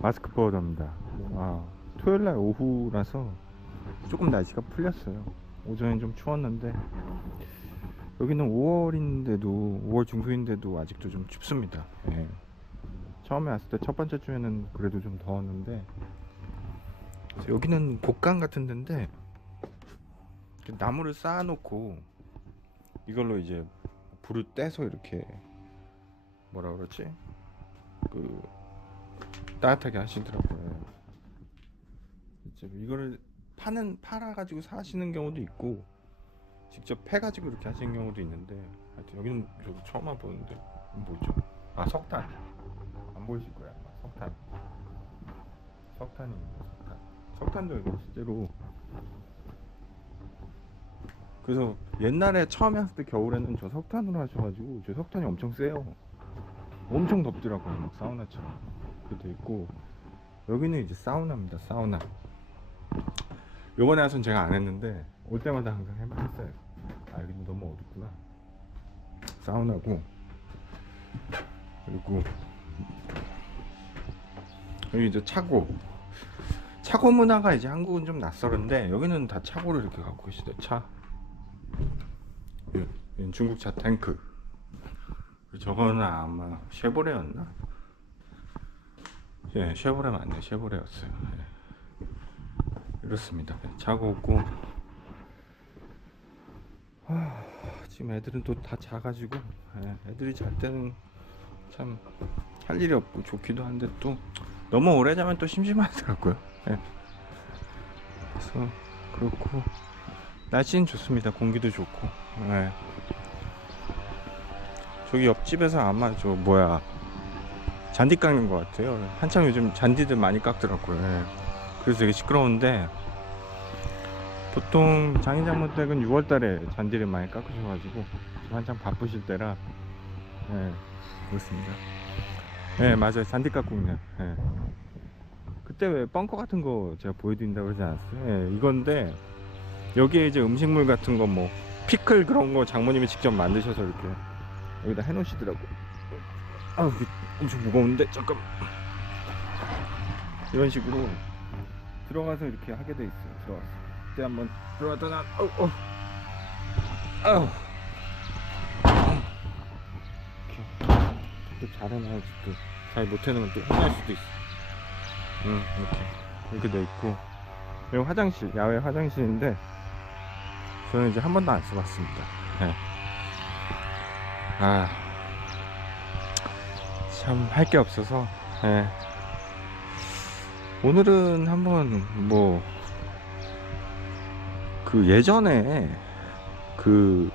마스크 파우더입니다. 토요일날 오후라서 조금 날씨가 풀렸어요. 오전엔 좀 추웠는데 여기는 5월인데도 5월 중순인데도 아직도 좀 춥습니다. 예. 처음에 왔을 때 첫 번째 주에는 그래도 좀 더웠는데 여기는 곡강 같은 데인데 나무를 쌓아놓고 이걸로 이제 불을 떼서 이렇게 뭐라 그러지? 그 따뜻하게 하시더라고요. 이제 이거를 팔아가지고 사시는 경우도 있고 직접 패가지고 이렇게 하시는 경우도 있는데 하여튼 여기는 저도 처음 와보는데 뭐죠? 석탄 안 보이실 거야 아마. 석탄입니다. 석탄도 여기 실제로 그래서 옛날에 처음에 왔을 때 겨울에는 저 석탄으로 하셔가지고 저 석탄이 엄청 세요. 엄청 덥더라고요. 막 사우나처럼 그렇게 돼 있고 여기는 이제 사우나입니다. 사우나. 요번에 와서는 제가 안 했는데 올 때마다 항상 했어요. 여기는 너무 어둡구나. 사우나고 그리고 여기 이제 차고 문화가 이제 한국은 좀 낯설은데 여기는 다 차고를 이렇게 갖고 계시대. 차. 중국 차 탱크. 저거는 아마 쉐보레였나? 예, 쉐보레 맞네. 쉐보레였어요. 예. 이렇습니다. 차고 없고 지금 애들은 또 다 자가지고 애들이 잘 때는 참 할 일이 없고 좋기도 한데 또 너무 오래 자면 또 심심하더라고요. 예. 그래서 그렇고 날씨는 좋습니다. 공기도 좋고. 예. 저기 옆집에서 아마 저 뭐야 잔디 깎는 것 같아요. 한참 요즘 잔디들 많이 깎더라고요. 예. 그래서 되게 시끄러운데 보통 장인장모 댁은 6월달에 잔디를 많이 깎으셔가지고 한참 바쁘실 때라 그렇습니다. 예, 맞아요. 잔디 깎고 있네요. 예. 그때 왜 벙커 같은 거 제가 보여드린다고 그러지 않았어요? 예, 이건데 여기에 이제 음식물 같은 거 뭐 피클 그런 거 장모님이 직접 만드셔서 이렇게 여기다 해놓으시더라고. 엄청 무거운데 잠깐 이런 식으로 들어가서 이렇게 하게 돼 있어요. 들어가서 그때 한번 들어갔다가 또 잘해놔야지. 또 잘 못해놓으면 또 혼날 수도 있어. 이렇게 돼 있고 여기 화장실, 야외 화장실인데 저는 이제 한 번도 안 써봤습니다. 네. 참 할 게 없어서 오늘은 한번 뭐 그 예전에 그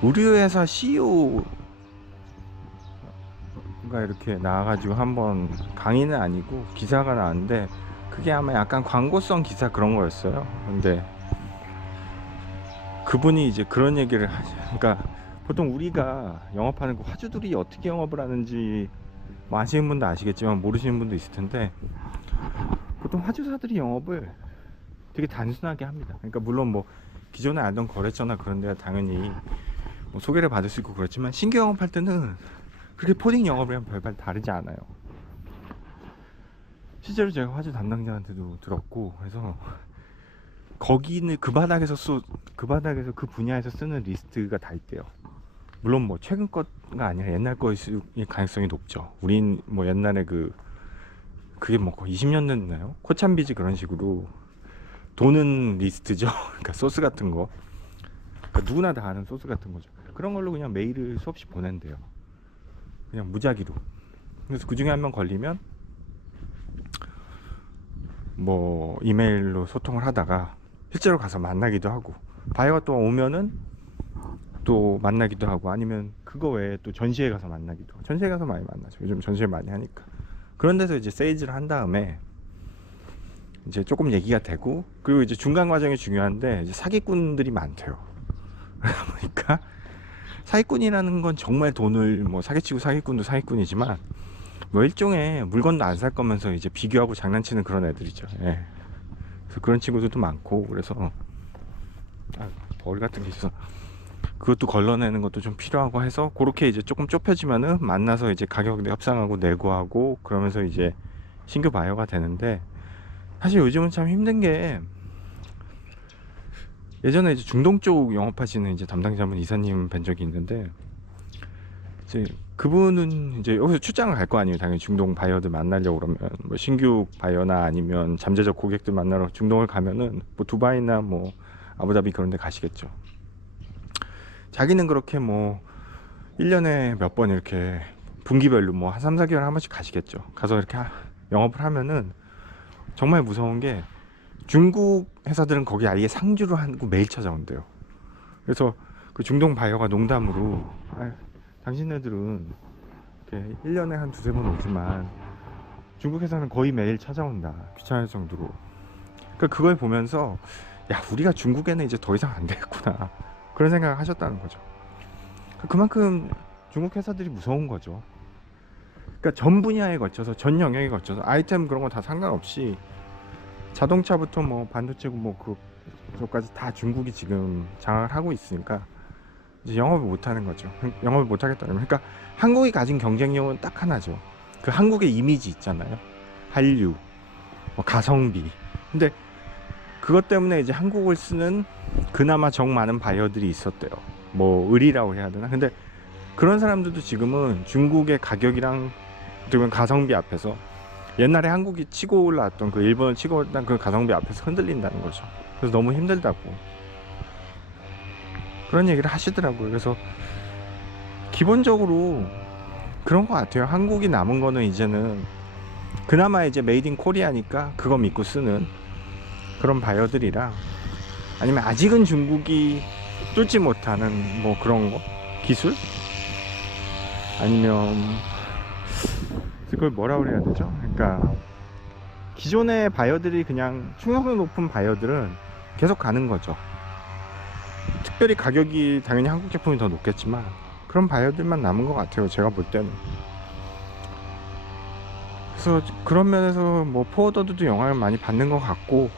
우리 회사 CEO가 이렇게 나와가지고 한번 강의는 아니고 기사가 나왔는데 그게 아마 약간 광고성 기사 그런 거였어요. 근데 그분이 이제 그런 얘기를 그러니까 보통 우리가 영업하는 그 화주들이 어떻게 영업을 하는지 뭐 아시는 분도 아시겠지만 모르시는 분도 있을 텐데 보통 화주사들이 영업을 되게 단순하게 합니다. 그러니까 물론 뭐 기존에 알던 거래처나 그런 데가 당연히 뭐 소개를 받을 수 있고 그렇지만 신규 영업할 때는 그렇게 포딩 영업이랑 별반 다르지 않아요. 실제로 제가 화주 담당자한테도 들었고 그래서 거기는 그 바닥에서 그 분야에서 쓰는 리스트가 다 있대요. 물론 뭐 최근 거가 아니라 옛날 거일 가능성이 높죠. 우린 뭐 옛날에 그게 뭐 거의 20년 됐나요? 코참비지 그런 식으로 도는 리스트죠. 그러니까 소스 같은 거. 그러니까 누구나 다 아는 소스 같은 거죠. 그런 걸로 그냥 메일을 수없이 보낸대요. 그냥 무작위로. 그래서 그 중에 한 명 걸리면 뭐 이메일로 소통을 하다가 실제로 가서 만나기도 하고 바이어가 또 오면은 또 만나기도 하고 아니면 그거 외에 또 전시회 가서 만나기도 하고 전시회 가서 많이 만나죠. 요즘 전시회 많이 하니까. 그런 데서 이제 세일즈를 한 다음에 이제 조금 얘기가 되고 그리고 이제 중간 과정이 중요한데 이제 사기꾼들이 많대요. 그러다 보니까 사기꾼이라는 건 정말 돈을 뭐 사기치고 사기꾼도 사기꾼이지만 뭐 일종의 물건도 안 살 거면서 이제 비교하고 장난치는 그런 애들이죠. 예. 그래서 그런 친구들도 많고 그래서 벌 같은 게 있어. 그것도 걸러내는 것도 좀 필요하고 해서 그렇게 이제 조금 좁혀지면은 만나서 이제 가격 협상하고 내고하고 그러면서 이제 신규 바이어가 되는데, 사실 요즘은 참 힘든 게, 예전에 이제 중동 쪽 영업하시는 이제 담당자분 이사님 뵌 적이 있는데, 이제 그분은 이제 여기서 출장을 갈 거 아니에요. 당연히 중동 바이어들 만나려고 그러면 뭐 신규 바이어나 아니면 잠재적 고객들 만나러 중동을 가면은 뭐 두바이나 뭐 아부다비 그런 데 가시겠죠. 자기는 그렇게 뭐 1년에 몇 번 이렇게 분기별로 뭐 한 3, 4개월에 한 번씩 가시겠죠. 가서 이렇게 영업을 하면은 정말 무서운 게, 중국 회사들은 거기 아예 상주를 하고 매일 찾아온대요. 그래서 그 중동 바이어가 농담으로, 아, 당신네들은 이렇게 1년에 한 두세 번 오지만 중국 회사는 거의 매일 찾아온다, 귀찮을 정도로. 그러니까 그걸 보면서, 야, 우리가 중국에는 이제 더 이상 안 되겠구나, 그런 생각을 하셨다는 거죠. 그만큼 중국 회사들이 무서운 거죠. 그러니까 전 분야에 거쳐서, 전 영역에 거쳐서 아이템 그런 거 다 상관없이 자동차부터 뭐 반도체고 뭐 그것까지 다 중국이 지금 장악을 하고 있으니까 이제 영업을 못 하는 거죠. 영업을 못 하겠다는. 그러니까 한국이 가진 경쟁력은 딱 하나죠. 그 한국의 이미지 있잖아요. 한류, 뭐 가성비. 근데 그것 때문에 이제 한국을 쓰는 그나마 정 많은 바이어들이 있었대요. 뭐 을이라고 해야 되나? 근데 그런 사람들도 지금은 중국의 가격이랑 어떻게 보면 가성비 앞에서, 옛날에 한국이 치고 올라왔던 그 일본을 치고 올라왔던 그 가성비 앞에서 흔들린다는 거죠. 그래서 너무 힘들다고 그런 얘기를 하시더라고요. 그래서 기본적으로 그런 것 같아요. 한국이 남은 거는 이제는 그나마 이제 메이드 인 코리아니까 그거 믿고 쓰는 그런 바이어들이랑, 아니면 아직은 중국이 뚫지 못하는 뭐 그런 거, 기술? 아니면 그걸 뭐라 그래야 되죠? 그러니까 기존의 바이어들이, 그냥 충성도 높은 바이어들은 계속 가는 거죠. 특별히 가격이 당연히 한국 제품이 더 높겠지만 그런 바이어들만 남은 것 같아요, 제가 볼 때는. 그래서 그런 면에서 뭐 포워더도 영향을 많이 받는 것 같고,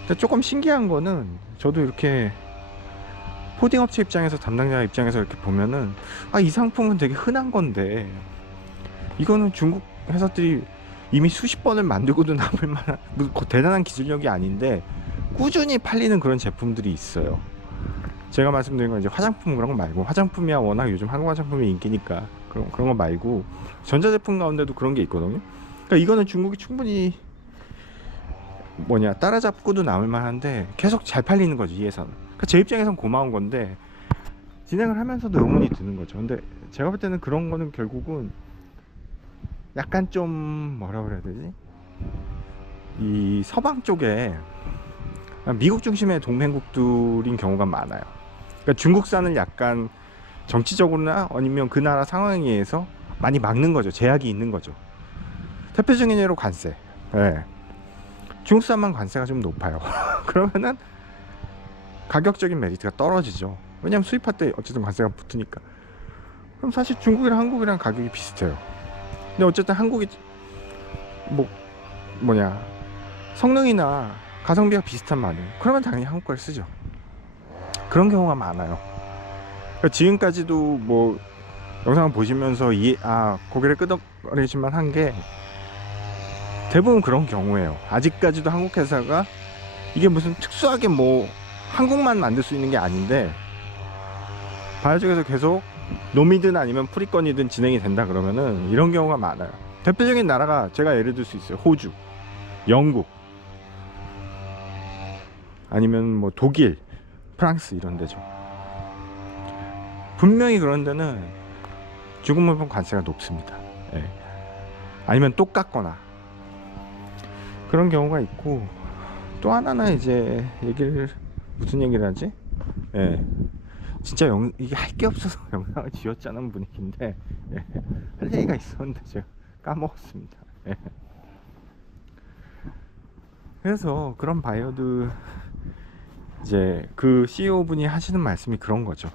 근데 조금 신기한 거는, 저도 이렇게 포딩 업체 입장에서, 담당자 입장에서 이렇게 보면은, 아, 이 상품은 되게 흔한 건데 이거는 중국 회사들이 이미 수십 번을 만들고도 남을 만한 대단한 기술력이 아닌데 꾸준히 팔리는 그런 제품들이 있어요. 제가 말씀드린 건 이제 화장품 그런 거 말고, 화장품이야 워낙 요즘 한국 화장품이 인기니까 그런 거 말고, 전자제품 가운데도 그런 게 있거든요. 그러니까 이거는 중국이 충분히 따라잡고도 남을 만한데 계속 잘 팔리는 거지, 이 회사는. 그러니까 제 입장에선 고마운 건데 진행을 하면서도 의문이 드는 거죠. 근데 제가 볼 때는 그런 거는 결국은 약간 좀 뭐라 그래야 되지? 이 서방 쪽에 미국 중심의 동맹국들인 경우가 많아요. 그러니까 중국산을 약간 정치적으로나 아니면 그 나라 상황에 의해서 많이 막는 거죠. 제약이 있는 거죠. 대표적인 예로 관세. 네. 중국산만 관세가 좀 높아요. 그러면은 가격적인 메리트가 떨어지죠. 왜냐면 수입할 때 어쨌든 관세가 붙으니까. 그럼 사실 중국이랑 한국이랑 가격이 비슷해요. 근데 어쨌든 한국이 성능이나 가성비가 비슷한 말이에요. 그러면 당연히 한국 걸 쓰죠. 그런 경우가 많아요. 그러니까 지금까지도 뭐 영상을 보시면서 고개를 끄덕거리지만 한 게 대부분 그런 경우예요. 아직까지도 한국 회사가 이게 무슨 특수하게 뭐 한국만 만들 수 있는 게 아닌데, 바이오 쪽에서 계속 노미든 아니면 프리건이든 진행이 된다 그러면은 이런 경우가 많아요. 대표적인 나라가 제가 예를 들 수 있어요. 호주, 영국, 아니면 뭐 독일, 프랑스 이런 데죠. 분명히 그런 데는 중국 물품 관세가 높습니다. 예. 아니면 똑같거나 그런 경우가 있고, 또 하나는 이제 무슨 얘기를 하지? 예. 진짜 이게 할 게 없어서 영상을 지었자는 분위기인데, 예. 할 얘기가 있었는데 제가 까먹었습니다. 예. 그래서 그런 바이어들, 이제 그 CEO 분이 하시는 말씀이 그런 거죠.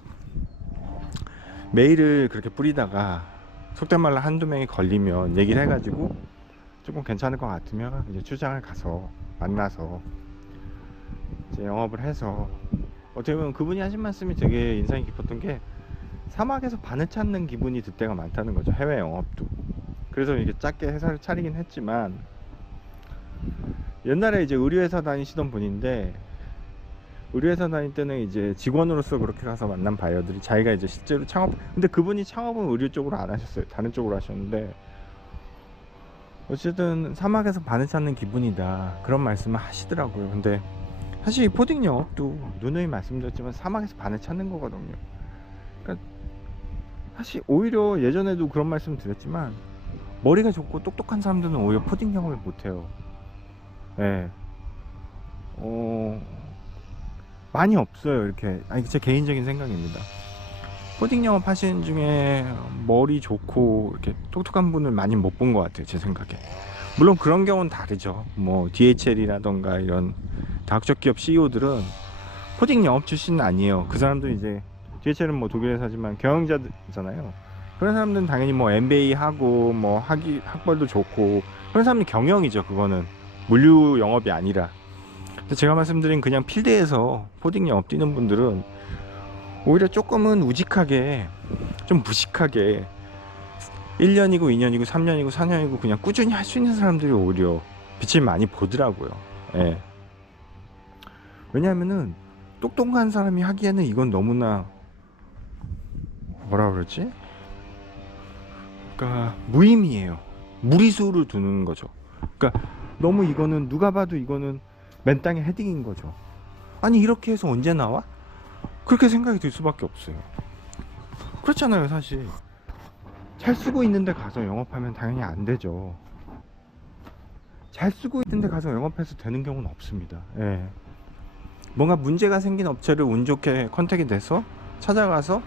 메일을 그렇게 뿌리다가 속된 말로 한두 명이 걸리면 얘기를 해가지고 조금 괜찮을 것 같으면 이제 출장을 가서 만나서 이제 영업을 해서 어떻게 보면 그분이 하신 말씀이 되게 인상이 깊었던 게 사막에서 반을 찾는 기분이 들 때가 많다는 거죠. 해외 영업도. 그래서 이게 작게 회사를 차리긴 했지만 옛날에 이제 의류회사 다니시던 분인데 의류회사 다닐 때는 이제 직원으로서 그렇게 가서 만난 바이어들이 자기가 이제 실제로 근데 그분이 창업은 의류 쪽으로 안 하셨어요. 다른 쪽으로 하셨는데 어쨌든 사막에서 반을 찾는 기분이다 그런 말씀을 하시더라고요. 근데 사실 이 포딩 영업도 누누이 말씀드렸지만 사막에서 반을 찾는 거거든요. 그러니까 사실 오히려 예전에도 그런 말씀 드렸지만 머리가 좋고 똑똑한 사람들은 오히려 포딩 영업을 못해요. 예. 많이 없어요. 이렇게 아니 제 개인적인 생각입니다. 포딩 영업 하시는 중에 머리 좋고 이렇게 똑똑한 분을 많이 못 본 것 같아요. 제 생각에. 물론 그런 경우는 다르죠. 뭐 DHL이라던가 이런 다국적 기업 CEO들은 포딩 영업 출신은 아니에요. 그 사람도 이제 DHL은 뭐 독일 회사지만 경영자잖아요. 그런 사람들은 당연히 뭐 MBA 하고 뭐 학벌도 좋고 그런 사람들이 경영이죠. 그거는 물류 영업이 아니라. 근데 제가 말씀드린 그냥 필드에서 포딩 영업 뛰는 분들은 오히려 조금은 우직하게 좀 무식하게 1년이고 2년이고 3년이고 4년이고 그냥 꾸준히 할 수 있는 사람들이 오히려 빛을 많이 보더라고요. 예. 왜냐하면은 똑똑한 사람이 하기에는 이건 너무나 뭐라 그러지? 그러니까 무의미해요. 무리수를 두는 거죠. 그러니까 너무 이거는 누가 봐도 이거는 맨 땅에 헤딩인 거죠. 아니 이렇게 해서 언제 나와? 그렇게 생각이 들 수밖에 없어요. 그렇잖아요. 사실 잘 쓰고 있는데 가서 영업하면 당연히 안 되죠. 잘 쓰고 있는데 가서 영업해서 되는 경우는 없습니다. 예. 뭔가 문제가 생긴 업체를 운 좋게 컨택이 돼서 찾아가서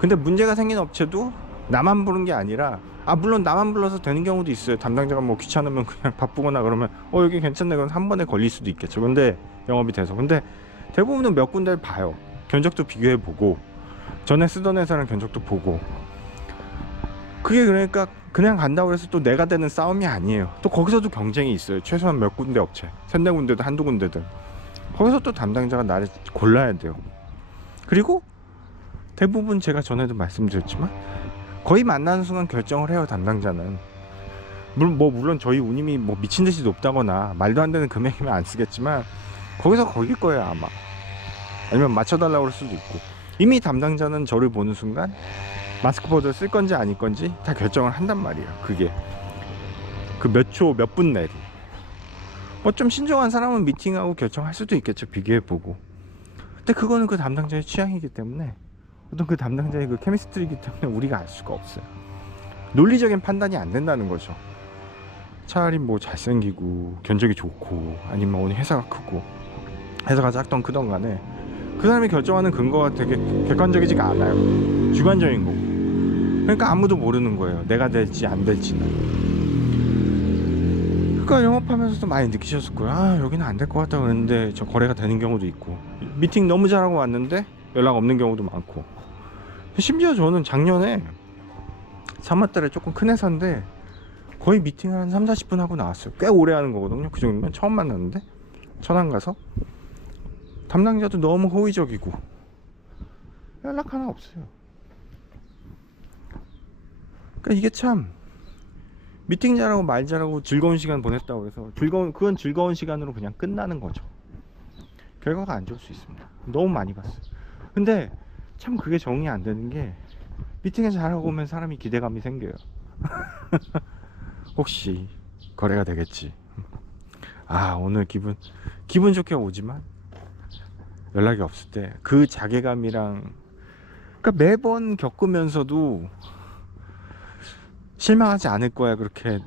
근데 문제가 생긴 업체도 나만 부른 게 아니라 물론 나만 불러서 되는 경우도 있어요. 담당자가 뭐 귀찮으면 그냥 바쁘거나 그러면 여기 괜찮네 그럼 한 번에 걸릴 수도 있겠죠. 근데 영업이 돼서 근데 대부분은 몇 군데를 봐요. 견적도 비교해보고 전에 쓰던 회사랑 견적도 보고 그게 그러니까 그냥 간다고 해서 또 내가 되는 싸움이 아니에요. 또 거기서도 경쟁이 있어요. 최소한 몇 군데 업체 3-4군데든 한두 군데든 거기서 또 담당자가 나를 골라야 돼요. 그리고 대부분 제가 전에도 말씀드렸지만 거의 만나는 순간 결정을 해요. 담당자는 물론 저희 운임이 뭐 미친듯이 높다거나 말도 안 되는 금액이면 안 쓰겠지만 거기서 거길 거예요 아마. 아니면 맞춰달라고 할 수도 있고 이미 담당자는 저를 보는 순간 마스크보드를 쓸 건지 아닐 건지 다 결정을 한단 말이에요. 그게 그 몇 초 몇 분 내로 뭐 좀 신중한 사람은 미팅하고 결정할 수도 있겠죠. 비교해보고. 근데 그거는 그 담당자의 취향이기 때문에 어떤 그 담당자의 그 케미스트리이기 때문에 우리가 알 수가 없어요. 논리적인 판단이 안 된다는 거죠. 차라리 뭐 잘생기고 견적이 좋고 아니면 어느 회사가 크고 회사가 작던 크던 간에 그 사람이 결정하는 근거가 되게 객관적이지가 않아요. 주관적인 거고. 그러니까 아무도 모르는 거예요. 내가 될지 안 될지는. 그러니까 영업하면서도 많이 느끼셨을 거예요. 여기는 안 될 것 같다고 그랬는데 저 거래가 되는 경우도 있고 미팅 너무 잘하고 왔는데 연락 없는 경우도 많고 심지어 저는 작년에 3월달에 조금 큰 회사인데 거의 미팅을 한 3-40분 하고 나왔어요. 꽤 오래 하는 거거든요. 그 정도면 처음 만났는데 천안 가서 담당자도 너무 호의적이고 연락 하나 없어요. 그러니까 이게 참 미팅 잘하고 말 잘하고 즐거운 시간 보냈다고 해서 그건 즐거운 시간으로 그냥 끝나는 거죠. 결과가 안 좋을 수 있습니다. 너무 많이 봤어요. 근데 참 그게 정리 안 되는 게 미팅에 잘하고 오면 사람이 기대감이 생겨요. 혹시 거래가 되겠지. 오늘 기분 좋게 오지만 연락이 없을 때 그 자괴감이랑 그러니까 매번 겪으면서도 실망하지 않을 거야. 그렇게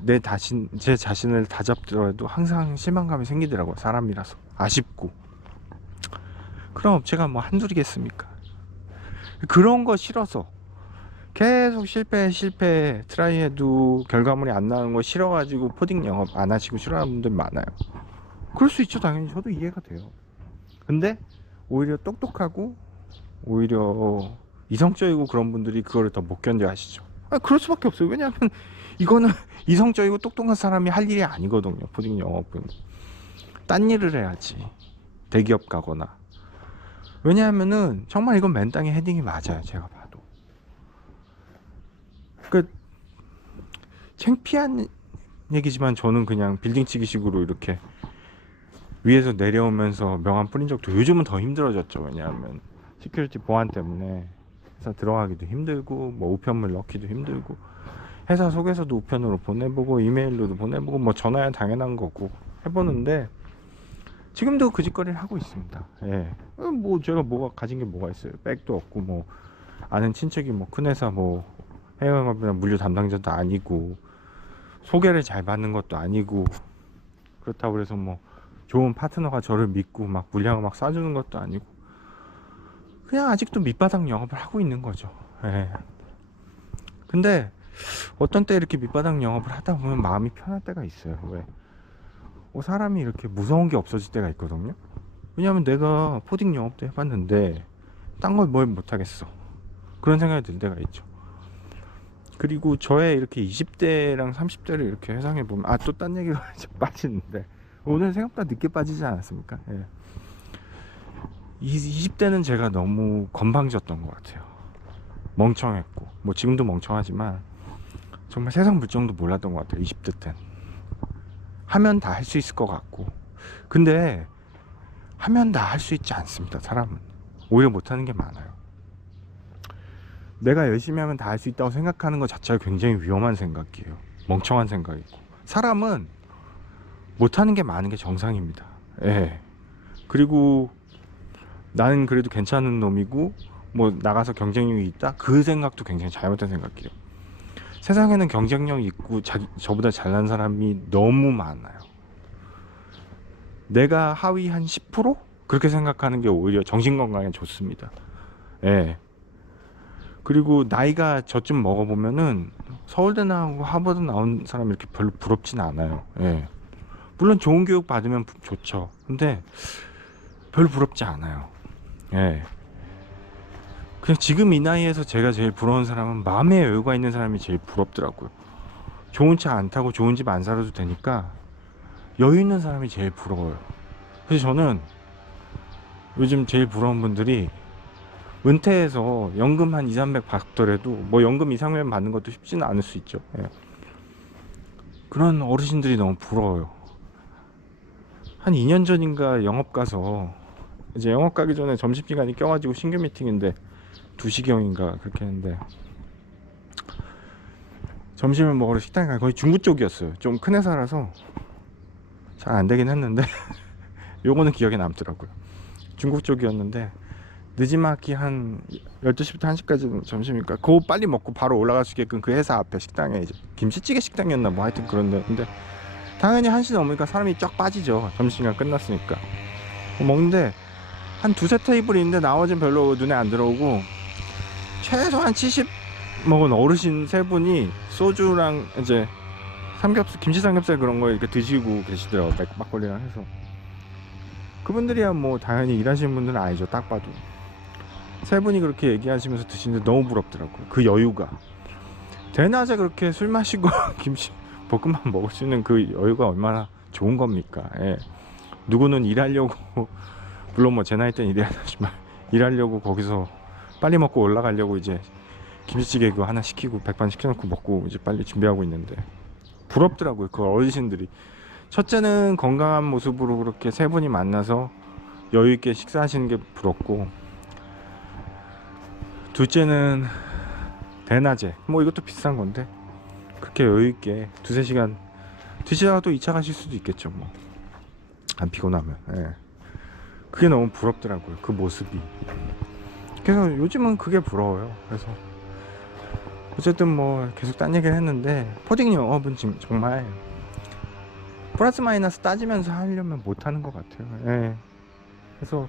제 자신을 다잡더라도 항상 실망감이 생기더라고요. 사람이라서 아쉽고. 그런 업체가 뭐 한둘이겠습니까? 그런 거 싫어서 계속 실패 트라이해도 결과물이 안 나오는 거 싫어가지고 포딩 영업 안 하시고 싫어하는 분들 많아요. 그럴 수 있죠. 당연히 저도 이해가 돼요. 근데 오히려 똑똑하고 오히려 이성적이고 그런 분들이 그거를 더 못 견뎌 하시죠. 그럴 수밖에 없어요. 왜냐하면 이거는 이성적이고 똑똑한 사람이 할 일이 아니거든요. 포딩 영업은 딴 일을 해야지. 대기업 가거나 왜냐하면은 정말 이건 맨땅에 헤딩이 맞아요. 제가 봐도. 그 창피한 얘기지만 저는 그냥 빌딩 치기식으로 이렇게 위에서 내려오면서 명함 뿌린 적도 요즘은 더 힘들어졌죠. 왜냐하면 시큐리티 보안 때문에 회사 들어가기도 힘들고 뭐 우편물 넣기도 힘들고 회사 속에서도 우편으로 보내보고 이메일로도 보내보고 뭐 전화야 당연한 거고 해보는데 지금도 그 짓거리를 하고 있습니다. 예. 뭐 제가 뭐가 가진 게 뭐가 있어요. 백도 없고 뭐 아는 친척이 뭐 큰 회사 뭐 해외영업이나 물류 담당자도 아니고 소개를 잘 받는 것도 아니고 그렇다고 그래서 뭐 좋은 파트너가 저를 믿고 막 물량을 막 쏴주는 것도 아니고 그냥 아직도 밑바닥 영업을 하고 있는 거죠. 예. 근데 어떤 때 이렇게 밑바닥 영업을 하다 보면 마음이 편할 때가 있어요. 왜? 사람이 이렇게 무서운 게 없어질 때가 있거든요. 왜냐면 내가 포딩 영업도 해봤는데 딴 걸 뭘 못하겠어. 그런 생각이 들 때가 있죠. 그리고 저의 이렇게 20대랑 30대를 이렇게 회상해 보면 또 딴 얘기가 이제 빠지는데 오늘 생각보다 늦게 빠지지 않았습니까? 예. 20대는 제가 너무 건방졌던 것 같아요. 멍청했고 뭐 지금도 멍청하지만 정말 세상 물정도 몰랐던 것 같아요. 20대 땐 하면 다 할 수 있을 것 같고 근데 하면 다 할 수 있지 않습니다. 사람은 오히려 못하는 게 많아요. 내가 열심히 하면 다 할 수 있다고 생각하는 것 자체가 굉장히 위험한 생각이에요. 멍청한 생각이고 사람은 못하는 게 많은 게 정상입니다. 예. 그리고 나는 그래도 괜찮은 놈이고 뭐 나가서 경쟁력이 있다 그 생각도 굉장히 잘못된 생각이에요. 세상에는 경쟁력 있고 저보다 잘난 사람이 너무 많아요. 내가 하위 한 10%? 그렇게 생각하는 게 오히려 정신건강에 좋습니다. 예. 그리고 나이가 저쯤 먹어보면은 서울대 나오고 하버드 나온 사람 이렇게 별로 부럽진 않아요. 예. 물론 좋은 교육 받으면 좋죠. 근데 별로 부럽지 않아요. 예. 그냥 지금 이 나이에서 제가 제일 부러운 사람은 마음의 여유가 있는 사람이 제일 부럽더라고요. 좋은 차 안 타고 좋은 집 안 살아도 되니까 여유 있는 사람이 제일 부러워요. 그래서 저는 요즘 제일 부러운 분들이 은퇴해서 연금 한 2, 300 받더라도 뭐 연금 이상면 받는 것도 쉽지는 않을 수 있죠. 예. 그런 어르신들이 너무 부러워요. 한 2년 전인가 영업 가서 이제 영업 가기 전에 점심시간이 껴가지고 신규 미팅인데 2시경인가 그렇게 했는데 점심을 먹으러 식당에 가 거의 중부 쪽이었어요. 좀 큰 회사라서 잘 안 되긴 했는데 요거는 기억에 남더라고요. 중국 쪽이었는데 늦지막히 한 12시부터 1시까지는 점심이니까 그거 빨리 먹고 바로 올라갈 수 있게끔 그 회사 앞에 식당에 이제 김치찌개 식당이었나 뭐 하여튼 그런 데인데 당연히 1시 넘으니까 사람이 쫙 빠지죠. 점심시간 끝났으니까 먹는데 한 두세 테이블이 있는데 나머지는 별로 눈에 안 들어오고 최소한 70 먹은 어르신 세 분이 소주랑 이제 삼겹살, 김치 삼겹살 그런 거 이렇게 드시고 계시더라고요. 막걸리랑 해서. 그분들이야 뭐 당연히 일하시는 분들은 아니죠. 딱 봐도 세 분이 그렇게 얘기하시면서 드시는데 너무 부럽더라고요. 그 여유가. 대낮에 그렇게 술 마시고 김치 볶음밥 먹을 수 있는 그 여유가 얼마나 좋은 겁니까? 예. 누구는 일하려고 물론 뭐 제 나이 때는 일이 안 하지만 일하려고 거기서 빨리 먹고 올라가려고 이제 김치찌개 그거 하나 시키고 백반 시켜놓고 먹고 이제 빨리 준비하고 있는데 부럽더라고요. 그 어르신들이. 첫째는 건강한 모습으로 그렇게 세 분이 만나서 여유있게 식사하시는 게 부럽고 둘째는 대낮에 뭐 이것도 비싼 건데 그렇게 여유있게 두세 시간 드시다가 또 2차 가실 수도 있겠죠. 뭐 안 피곤하면. 예. 그게 너무 부럽더라고요. 그 모습이. 그래서 요즘은 그게 부러워요. 그래서 어쨌든 뭐 계속 딴 얘기를 했는데 포딩 영업은 지금 정말 플러스 마이너스 따지면서 하려면 못하는 것 같아요. 예. 그래서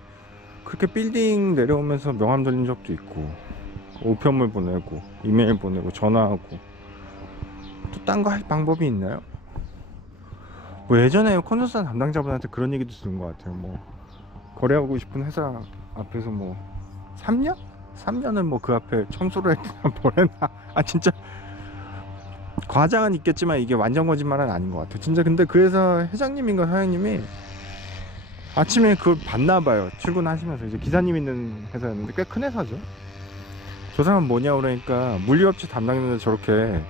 그렇게 빌딩 내려오면서 명함 돌린 적도 있고 우편물 보내고 이메일 보내고 전화하고 또 딴 거 할 방법이 있나요? 뭐 예전에 콘서트 담당자분한테 그런 얘기도 들은 것 같아요. 뭐 거래하고 싶은 회사 앞에서 뭐 3년? 3년을 뭐 그 앞에 청소를 했나 뭐랬나. 진짜 과장은 있겠지만 이게 완전 거짓말은 아닌 것 같아요. 진짜 근데 그 회사 회장님인가 사장님이 아침에 그걸 봤나 봐요. 출근하시면서. 이제 기사님 있는 회사였는데 꽤 큰 회사죠. 저 사람 뭐냐 그러니까 물류업체 담당자인데 저렇게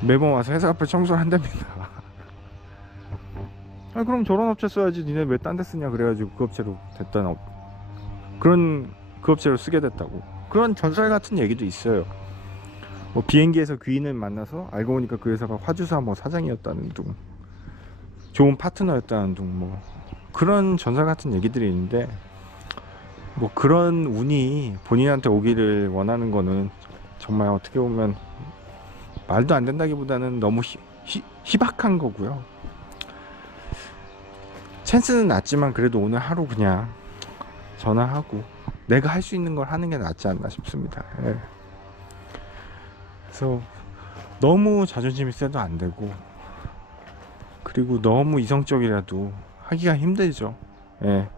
매번 와서 회사 앞에 청소를 한답니다. 아, 그럼 저런 업체 써야지 니네 왜 딴 데 쓰냐 그래가지고 그 업체로 됐다는 그런 그 업체로 쓰게 됐다고. 그런 전설 같은 얘기도 있어요. 뭐 비행기에서 귀인을 만나서 알고 보니까 그 회사가 화주사 뭐 사장이었다는 둥, 좋은 파트너였다는 둥, 뭐 그런 전설 같은 얘기들이 있는데, 뭐 그런 운이 본인한테 오기를 원하는 거는 정말 어떻게 보면 말도 안 된다기보다는 너무 희박한 거고요. 찬스는 낮지만 그래도 오늘 하루 그냥 전화하고 내가 할 수 있는 걸 하는 게 낫지 않나 싶습니다. 예. 그래서 너무 자존심이 세도 안 되고, 그리고 너무 이성적이라도 하기가 힘들죠. 예.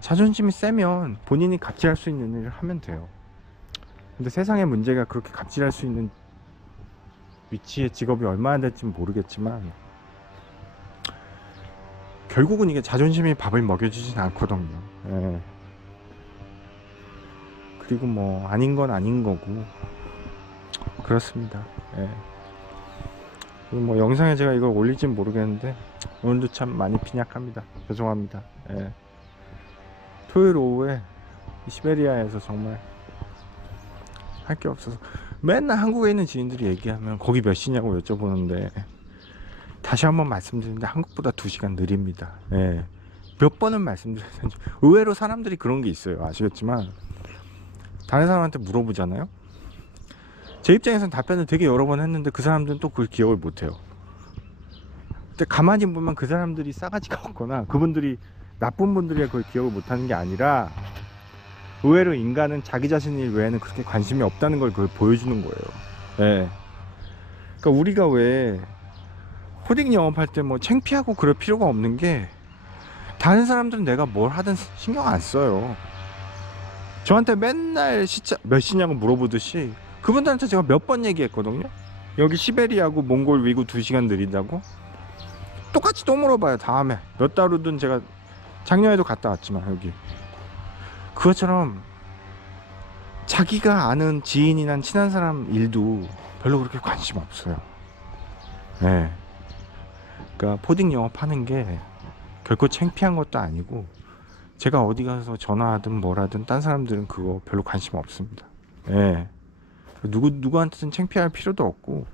자존심이 세면 본인이 갑질할 수 있는 일을 하면 돼요. 근데 세상의 문제가 그렇게 갑질할 수 있는 위치의 직업이 얼마나 될지 모르겠지만 결국은 이게 자존심이 밥을 먹여주진 않거든요. 예. 그리고 뭐 아닌 건 아닌 거고 그렇습니다. 예. 뭐 영상에 제가 이걸 올릴진 모르겠는데 오늘도 참 많이 빈약합니다. 죄송합니다. 예. 토요일 오후에 시베리아에서 정말 할 게 없어서 맨날 한국에 있는 지인들이 얘기하면 거기 몇 시냐고 여쭤보는데 다시 한번 말씀드리는데 한국보다 2시간 느립니다. 예. 몇 번은 말씀드렸는지 의외로 사람들이 그런 게 있어요. 아시겠지만 다른 사람한테 물어보잖아요. 제 입장에서는 답변을 되게 여러 번 했는데 그 사람들은 또 그걸 기억을 못해요. 근데 가만히 보면 그 사람들이 싸가지가 없거나 그분들이 나쁜 분들이 그걸 기억을 못하는 게 아니라 의외로 인간은 자기 자신 일 외에는 그렇게 관심이 없다는 걸 그걸 보여주는 거예요. 예. 그러니까 우리가 왜 코딩 영업할 때 뭐 창피하고 그럴 필요가 없는 게 다른 사람들은 내가 뭘 하든 신경 안 써요. 저한테 맨날 몇 시냐고 물어보듯이 그분들한테 제가 몇 번 얘기했거든요. 여기 시베리아고 몽골 위구 2시간 느린다고 똑같이 또 물어봐요. 다음에 몇 달 후든. 제가 작년에도 갔다 왔지만 여기 그것처럼 자기가 아는 지인이나 친한 사람 일도 별로 그렇게 관심 없어요. 네. 그러니까 포딩 영업하는 게 결코 창피한 것도 아니고 제가 어디 가서 전화하든 뭐라든 딴 사람들은 그거 별로 관심 없습니다. 예. 누구한테든 창피할 필요도 없고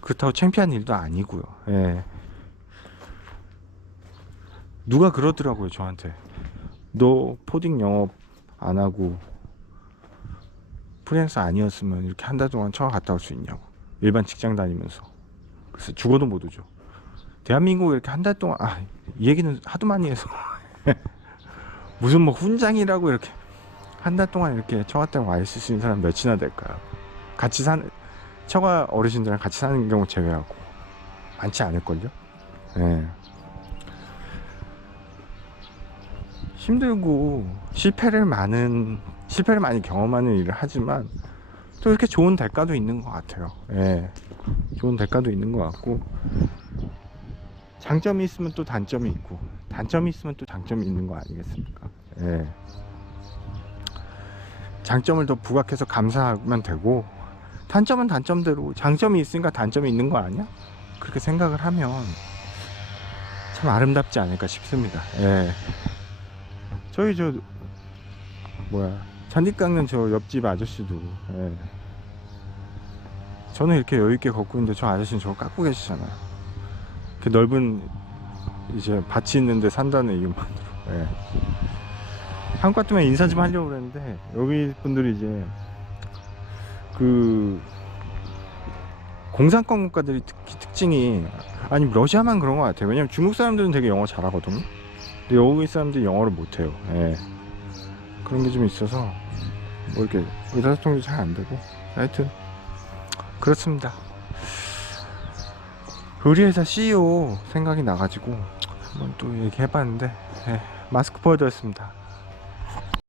그렇다고 창피한 일도 아니고요. 예. 누가 그러더라고요 저한테. 너 포딩 영업 안 하고 프리랜서 아니었으면 이렇게 한 달 동안 처가 갔다 올 수 있냐고. 일반 직장 다니면서. 그래서 죽어도 못 오죠. 대한민국에 이렇게 한 달 동안 이 얘기는 하도 많이 해서 무슨 뭐 훈장이라고 이렇게 한 달 동안 이렇게 처가 때문에 와 있을 수 있는 사람 몇이나 될까요? 같이 사는 처가 어르신들이랑 같이 사는 경우 제외하고 많지 않을걸요? 예. 힘들고 실패를 많이 경험하는 일을 하지만 또 이렇게 좋은 대가도 있는 것 같아요. 예. 좋은 대가도 있는 것 같고 장점이 있으면 또 단점이 있고 단점이 있으면 또 장점이 있는 거 아니겠습니까? 예. 장점을 더 부각해서 감사하면 되고 단점은 단점대로 장점이 있으니까 단점이 있는 거 아니야? 그렇게 생각을 하면 참 아름답지 않을까 싶습니다. 예. 저희 잔디 깎는 저 옆집 아저씨도 예. 저는 이렇게 여유있게 걷고 있는데 저 아저씨는 저거 깎고 계시잖아요. 그 넓은 이제 밭이 있는데 산다는 이유만으로. 예. 한국 같으면 인사 좀 하려고 그랬는데 여기 분들이 이제 그 공산권 국가들이 특징이 아니 러시아만 그런 것 같아요. 왜냐면 중국 사람들은 되게 영어 잘하거든요. 근데 여기 사람들이 영어를 못해요. 예. 그런 게 좀 있어서 뭐 이렇게 의사소통도 잘 안 되고 하여튼 그렇습니다. 우리 회사 CEO 생각이 나가지고 한번 또 얘기해봤는데 예. 마스크 보여드렸습니다.